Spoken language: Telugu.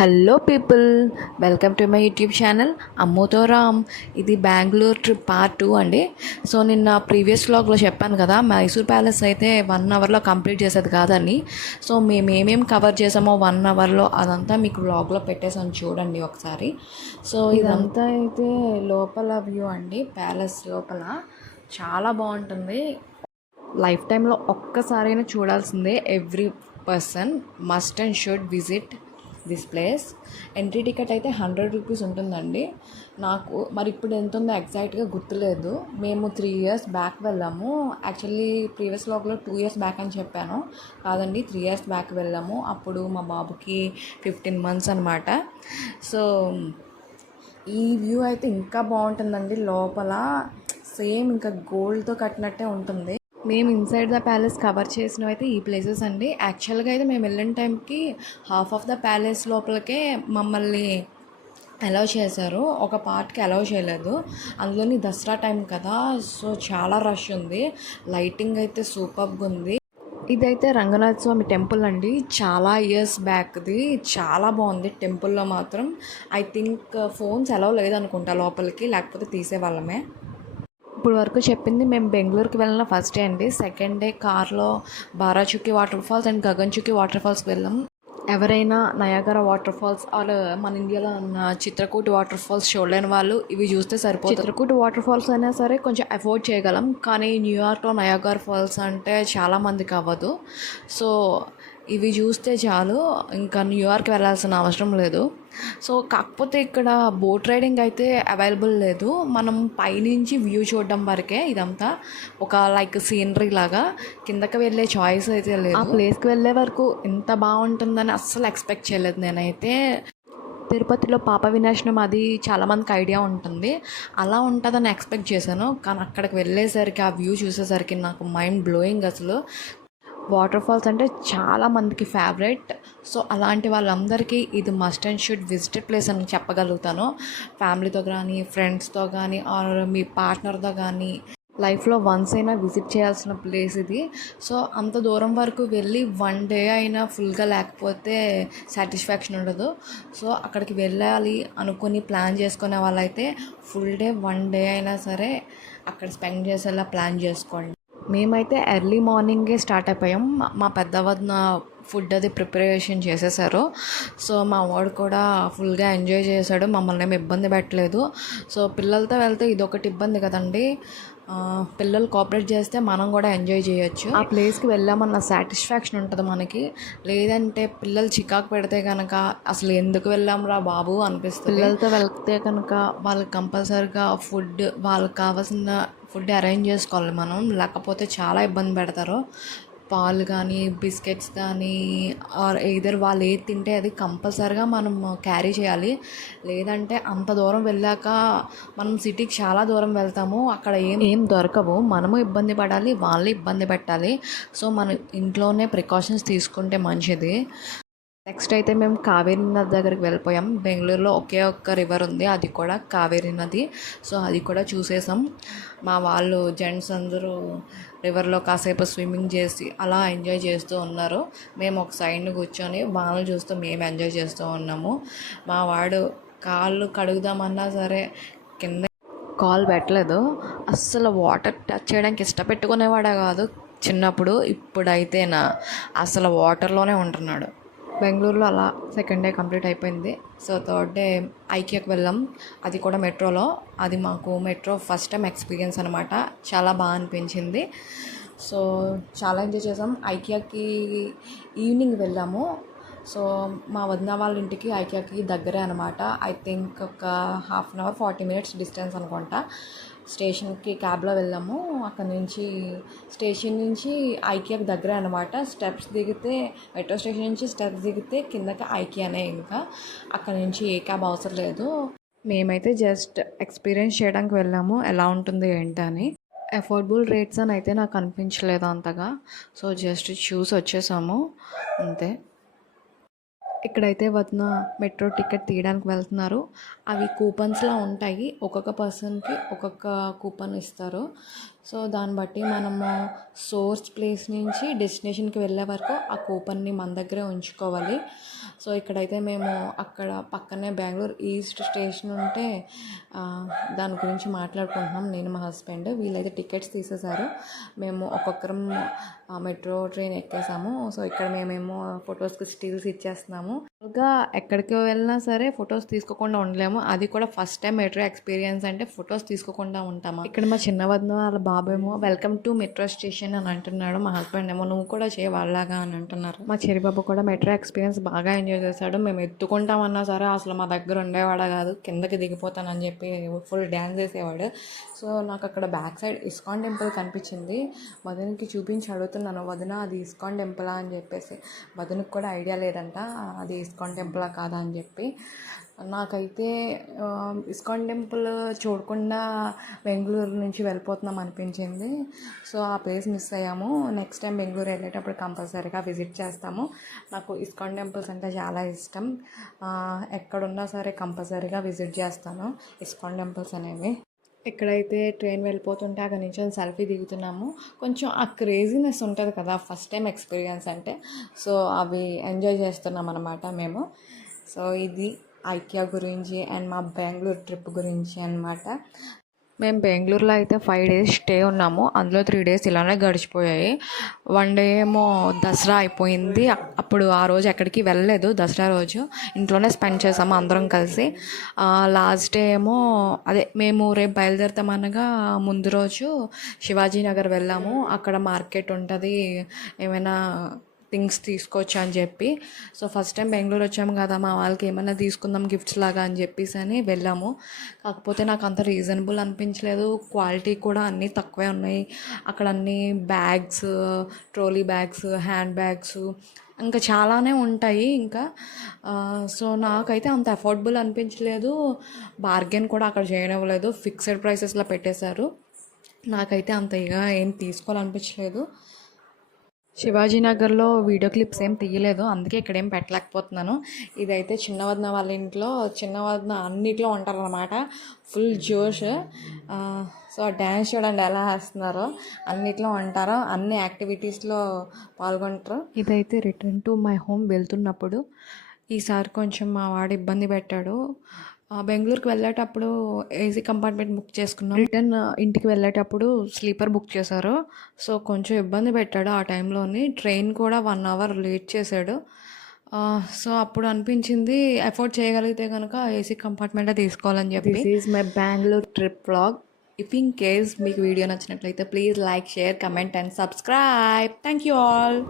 Hello people, welcome to my YouTube channel అమ్మోతో రామ్. ఇది బెంగళూరు ట్రిప్ పార్ట్ 2 అండి. సో నిన్న ప్రీవియస్ వ్లాగ్లో చెప్పాను కదా, మైసూర్ ప్యాలెస్ అయితే 1 అవర్లో కంప్లీట్ చేసేది కాదని. సో మేము ఏమేమి కవర్ చేసామో 1 అవర్లో అదంతా మీకు వ్లాగ్లో పెట్టేసాను, చూడండి ఒకసారి. సో ఇదంతా అయితే లోపల వ్యూ అండి, ప్యాలెస్ లోపల చాలా బాగుంటుంది. లైఫ్ టైంలో ఒక్కసారైనా చూడాల్సిందే. Every person must and should visit this place. Entry ticket అయితే 100 రూపీస్ ఉంటుందండి. నాకు మరి ఇప్పుడు ఎంత ఉందో ఎగ్జాక్ట్గా గుర్తులేదు. మేము 3 ఇయర్స్ బ్యాక్ వెళ్ళాము. యాక్చువల్లీ ప్రీవియస్ వ్లాగ్లో 2 ఇయర్స్ బ్యాక్ అని చెప్పాను, కాదండి 3 ఇయర్స్ బ్యాక్ వెళ్ళాము. అప్పుడు మా బాబుకి 15 మంత్స్ అనమాట. సో ఈ వ్యూ అయితే ఇంకా బాగుంటుందండి. లోపల సేమ్ ఇంకా గోల్డ్తో కట్టినట్టే ఉంటుంది. మేము ఇన్సైడ్ ద ప్యాలెస్ కవర్ చేసినవి అయితే ఈ ప్లేసెస్ అండి. యాక్చువల్గా అయితే మేము వెళ్ళిన టైంకి హాఫ్ ఆఫ్ ద ప్యాలెస్ లోపలికే మమ్మల్ని అలౌ చేశారు, ఒక పార్ట్కి అలౌ చేయలేదు. అందులోని దసరా టైం కదా, సో చాలా రష్ ఉంది. లైటింగ్ అయితే సూపర్గా ఉంది. ఇదైతే రంగనాథ స్వామి టెంపుల్ అండి, చాలా ఇయర్స్ బ్యాక్ది. చాలా బాగుంది టెంపుల్లో మాత్రం. ఐ థింక్ ఫోన్స్ అలౌ లేదనుకుంటా లోపలికి, లేకపోతే తీసేవాళ్ళమే. ఇప్పుడు వరకు చెప్పింది మేము బెంగళూరుకి వెళ్ళిన ఫస్ట్ డే అండి. సెకండ్ డే కార్లో బారాచుకి వాటర్ ఫాల్స్ అండ్ గగన్చుకి వాటర్ ఫాల్స్కి వెళ్ళాం. ఎవరైనా నయాగరా వాటర్ ఫాల్స్ ఆర్ మన ఇండియాలో ఉన్న చిత్రకూట్ వాటర్ ఫాల్స్ చూడలేని వాళ్ళు ఇవి చూస్తే సరిపోతుంది. చిత్రకూట్ వాటర్ ఫాల్స్ అయినా సరే కొంచెం అఫోర్డ్ చేయగలం, కానీ న్యూయార్క్లో నయాగరా ఫాల్స్ అంటే చాలామందికి అవ్వదు. సో ఇవి చూస్తే చాలు, ఇంకా న్యూయార్క్ వెళ్ళాల్సిన అవసరం లేదు. సో కాకపోతే ఇక్కడ బోట్ రైడింగ్ అయితే అవైలబుల్ లేదు. మనం పైనుంచి వ్యూ చూడడం వరకే ఇదంతా, ఒక లైక్ సీనరీ లాగా. కిందకి వెళ్ళే చాయిస్ అయితే లేదు. ఆ ప్లేస్కి వెళ్ళే వరకు ఎంత బాగుంటుందని అస్సలు ఎక్స్పెక్ట్ చేయలేదు నేనైతే. తిరుపతిలో పాప వినాశనం అది చాలామందికి ఐడియా ఉంటుంది, అలా ఉంటుందని ఎక్స్పెక్ట్ చేశాను. కానీ అక్కడికి వెళ్ళేసరికి ఆ వ్యూ చూసేసరికి నాకు మైండ్ బ్లోయింగ్ అసలు. వాటర్ ఫాల్స్ అంటే చాలా మందికి ఫేవరెట్. సో అలాంటి వాళ్ళందరికీ ఇది must and should visited place అని చెప్పగలుగుతాను. ఫ్యామిలీతో కానీ, ఫ్రెండ్స్తో కానీ, ఆర్ మీ పార్ట్నర్తో కానీ లైఫ్లో వన్స్ అయినా విజిట్ చేయాల్సిన ప్లేస్ ఇది. సో అంత దూరం వరకు వెళ్ళి 1 డే అయినా ఫుల్గా లేకపోతే సాటిస్ఫాక్షన్ ఉండదు. సో అక్కడికి వెళ్ళాలి అనుకుని ప్లాన్ చేసుకునే వాళ్ళైతే ఫుల్ డే 1 డే అయినా సరే అక్కడ స్పెండ్ చేసేలా ప్లాన్ చేసుకోండి. మేమైతే ఎర్లీ మార్నింగే స్టార్ట్ అయిపోయాం. మా పెద్ద వదిన ఫుడ్ అది ప్రిపరేషన్ చేసేసారు. సో మా వాడు కూడా ఫుల్గా ఎంజాయ్ చేశాడు, మమ్మల్ని ఏమి ఇబ్బంది పెట్టలేదు. సో పిల్లలతో వెళ్తే ఇదొకటి ఇబ్బంది కదండి, పిల్లలు కోఆపరేట్ చేస్తే మనం కూడా ఎంజాయ్ చేయొచ్చు. ఆ ప్లేస్కి వెళ్ళామన్న సాటిస్ఫాక్షన్ ఉంటుంది మనకి. లేదంటే పిల్లలు చికాకు పెడితే కనుక అసలు ఎందుకు వెళ్ళాంరా బాబు అనిపిస్తుంది. పిల్లలతో వెళ్తే కనుక వాళ్ళకి కంపల్సరీగా ఫుడ్, వాళ్ళకి కావాల్సిన ఫుడ్ అరేంజ్ చేసుకోవాలి మనం, లేకపోతే చాలా ఇబ్బంది పెడతారు. పాలు కానీ, బిస్కెట్స్ కానీ, ఆర్ ఎయిదర్ వాళ్ళు ఏది తింటే అది కంపల్సరీగా మనం క్యారీ చేయాలి. లేదంటే అంత దూరం వెళ్ళాక మనం సిటీకి చాలా దూరం వెళ్తాము, అక్కడ ఏం దొరకవు, మనము ఇబ్బంది పడాలి, వాళ్ళు ఇబ్బంది పెట్టాలి. సో మనం ఇంట్లోనే ప్రికాషన్స్ తీసుకుంటే మంచిది. నెక్స్ట్ అయితే మేము కావేరీ నది దగ్గరికి వెళ్ళిపోయాం. బెంగళూరులో ఒకే ఒక్క రివర్ ఉంది, అది కూడా కావేరీ నది. సో అది కూడా చూసేసాం. మా వాళ్ళు జెంట్స్ అందరూ రివర్లో కాసేపు స్విమ్మింగ్ చేసి అలా ఎంజాయ్ చేస్తూ ఉన్నారు. మేము ఒక సైడ్ని కూర్చొని వాళ్ళని చూస్తూ మేము ఎంజాయ్ చేస్తూ ఉన్నాము. మా వాడు కాళ్ళు కడుగుదామన్నా సరే కింద కాల్ పెట్టలేదు. అస్సలు వాటర్ టచ్ చేయడానికి ఇష్టపెట్టుకునేవాడే కాదు చిన్నప్పుడు. ఇప్పుడైతేనా అసలు వాటర్లోనే ఉంటున్నాడు. బెంగళూరులో అలా సెకండ్ డే కంప్లీట్ అయిపోయింది. సో థర్డ్ డే ఐకియాకి వెళ్ళాం, అది కూడా మెట్రోలో. అది మాకు మెట్రో ఫస్ట్ టైం ఎక్స్పీరియన్స్ అనమాట, చాలా బాగా అనిపించింది. సో చాలా ఎంజాయ్ చేసాం. ఐకియాకి ఈవినింగ్ వెళ్ళాము. సో మా వదిన వాళ్ళ ఇంటికి ఐకియాకి దగ్గరే అనమాట. ఐ థింక్ ఒక 1/2 అవర్ 40 మినిట్స్ డిస్టెన్స్ అనుకుంటా. స్టేషన్కి క్యాబ్లో వెళ్ళాము. అక్కడ నుంచి స్టేషన్ నుంచి ఐకియాకి దగ్గరే అనమాట. స్టెప్స్ దిగితే, మెట్రో స్టేషన్ నుంచి స్టెప్స్ దిగితే కిందకి ఐకియానే. ఇంకా అక్కడ నుంచి ఏ క్యాబ్ అవసరం లేదు. మేమైతే జస్ట్ ఎక్స్పీరియన్స్ చేయడానికి వెళ్ళాము, ఎలా ఉంటుంది ఏంటని. అఫోర్డబుల్ రేట్స్ అని అయితే నాకు అనిపించలేదు అంతగా. సో జస్ట్ చూసి వచ్చేసాము అంతే. ఇక్కడైతే వదిన మెట్రో టికెట్ తీయడానికి వెళ్తున్నారు. అవి కూపన్స్లా ఉంటాయి, ఒక్కొక్క పర్సన్కి ఒక్కొక్క కూపన్ ఇస్తారు. సో దాన్ని బట్టి మనము సోర్స్ ప్లేస్ నుంచి డెస్టినేషన్కి వెళ్ళే వరకు ఆ కూపన్ని మన దగ్గరే ఉంచుకోవాలి. సో ఇక్కడైతే మేము అక్కడ పక్కనే బెంగళూరు ఈస్ట్ స్టేషన్ ఉంటే దాని గురించి మాట్లాడుకుంటున్నాం నేను మా హస్బెండ్. వీళ్ళైతే టికెట్స్ తీసేశారు. మేము ఒక్కొక్కరం మెట్రో ట్రైన్ ఎక్కేసాము. సో ఇక్కడ మేమేమో ఫొటోస్కి స్టిల్స్ ఇచ్చేస్తున్నాము. ఇంకా ఎక్కడికి వెళ్ళినా సరే ఫొటోస్ తీసుకోకుండా ఉండలేము. అది కూడా ఫస్ట్ టైం మెట్రో ఎక్స్పీరియన్స్ అంటే ఫొటోస్ తీసుకోకుండా ఉంటామా. ఇక్కడ మా చిన్న వదిన వాళ్ళ బాబేమో వెల్కమ్ టు మెట్రో స్టేషన్ అని అంటున్నాడు. మా హస్బెండ్ ఏమో నువ్వు కూడా చేయ వాళ్ళగా అని అంటున్నారు. మా చెరి బాబు కూడా మెట్రో ఎక్స్పీరియన్స్ బాగా ఎంజాయ్ చేశాడు. మేము ఎత్తుకుంటామన్నా సరే అసలు మా దగ్గర ఉండేవాడు కాదు. కిందకి దిగిపోతానని చెప్పి ఫుల్ డ్యాన్స్ చేసేవాడు. సో నాకు అక్కడ బ్యాక్ సైడ్ ఇస్కాన్ టెంపుల్ కనిపించింది. వదినకి చూపించి అడుగుతున్నాను, వదిన అది ఇస్కాన్ టెంపులా అని చెప్పేసి. వదినకి కూడా ఐడియా లేదంట అది ఇస్కాన్ టెంపులా కాదా అని చెప్పి. నాకైతే ఇస్కాన్ టెంపుల్ చూడకుండా బెంగళూరు నుంచి వెళ్ళిపోతున్నాం అనిపించింది. సో ఆ ప్లేస్ మిస్ అయ్యాము. నెక్స్ట్ టైం బెంగళూరు వెళ్ళేటప్పుడు కంపల్సరీగా విజిట్ చేస్తాము. నాకు ఇస్కాన్ టెంపుల్స్ అంటే చాలా ఇష్టం. ఎక్కడున్నా సరే కంపల్సరీగా విజిట్ చేస్తాను ఇస్కాన్ టెంపుల్స్ అనేవి. ఎక్కడైతే ట్రైన్ వెళ్ళిపోతుంటే అక్కడ నుంచి సెల్ఫీ దిగుతున్నాము. కొంచెం ఆ క్రేజీనెస్ ఉంటుంది కదా ఫస్ట్ టైం ఎక్స్పీరియన్స్ అంటే. సో అవి ఎంజాయ్ చేస్తున్నాం అన్నమాట మేము. సో ఇది ఐకియా గురించి అండ్ మా బెంగళూరు ట్రిప్ గురించి అన్నమాట. మేము బెంగళూరులో అయితే 5 days స్టే ఉన్నాము. అందులో 3 days ఇలానే గడిచిపోయాయి. 1 day ఏమో దసరా అయిపోయింది. అప్పుడు ఆ రోజు ఎక్కడికి వెళ్ళలేదు. దసరా రోజు ఇంట్లోనే స్పెండ్ చేసాము అందరం కలిసి. లాస్ట్ డే ఏమో అదే మేము రేపు బయలుదేరుతామనగా ముందు రోజు శివాజీ నగర్ వెళ్ళాము. అక్కడ మార్కెట్ ఉంటుంది, ఏమైనా థింగ్స్ తీసుకోవచ్చు అని చెప్పి. సో ఫస్ట్ టైం బెంగళూరు వచ్చాము కదా, మా వాళ్ళకి ఏమైనా తీసుకుందాం గిఫ్ట్స్ లాగా అని చెప్పేసి అని వెళ్ళాము. కాకపోతే నాకు అంత రీజనబుల్ అనిపించలేదు. క్వాలిటీ కూడా అన్నీ తక్కువే ఉన్నాయి. అక్కడ అన్నీ bags, trolley bags, hand bags ఇంకా చాలానే ఉంటాయి ఇంకా. సో నాకైతే అంత అఫోర్డబుల్ అనిపించలేదు. బార్గెన్ కూడా అక్కడ చేయనివ్వలేదు, ఫిక్స్డ్ ప్రైసెస్లో పెట్టేశారు. నాకైతే అంత ఇక ఏం తీసుకోవాలనిపించలేదు. శివాజీనగర్లో వీడియో క్లిప్స్ ఏం తీయలేదు, అందుకే ఇక్కడ ఏం పెట్టలేకపోతున్నాను. ఇదైతే చిన్న వదిన వాళ్ళ ఇంట్లో. చిన్న వదిన అన్నిట్లో ఉంటారన్నమాట, ఫుల్ జోష్. సో డ్యాన్స్ చూడండి ఎలా వేస్తున్నారో, అన్నిట్లో ఉంటారో, అన్ని యాక్టివిటీస్లో పాల్గొంటారు. ఇదైతే రిటర్న్ టు మై హోమ్ వెళ్తున్నప్పుడు. ఈసారి కొంచెం మా వాడు ఇబ్బంది పెట్టాడు. బెంగళూరుకి వెళ్ళేటప్పుడు ఏసీ కంపార్ట్మెంట్ బుక్ చేసుకున్నాం. రిటర్న్ ఇంటికి వెళ్ళేటప్పుడు స్లీపర్ బుక్ చేశారు. సో కొంచెం ఇబ్బంది పెట్టాడు ఆ టైంలోని. ట్రైన్ కూడా 1 hour లేట్ చేశాడు. సో అప్పుడు అనిపించింది అఫోర్డ్ చేయగలిగితే కనుక ఏసీ కంపార్ట్మెంటే తీసుకోవాలని చెప్పి. This is my Bengaluru trip vlog. If in case మీకు వీడియో నచ్చినట్లయితే please like, share, comment and subscribe. Thank you all.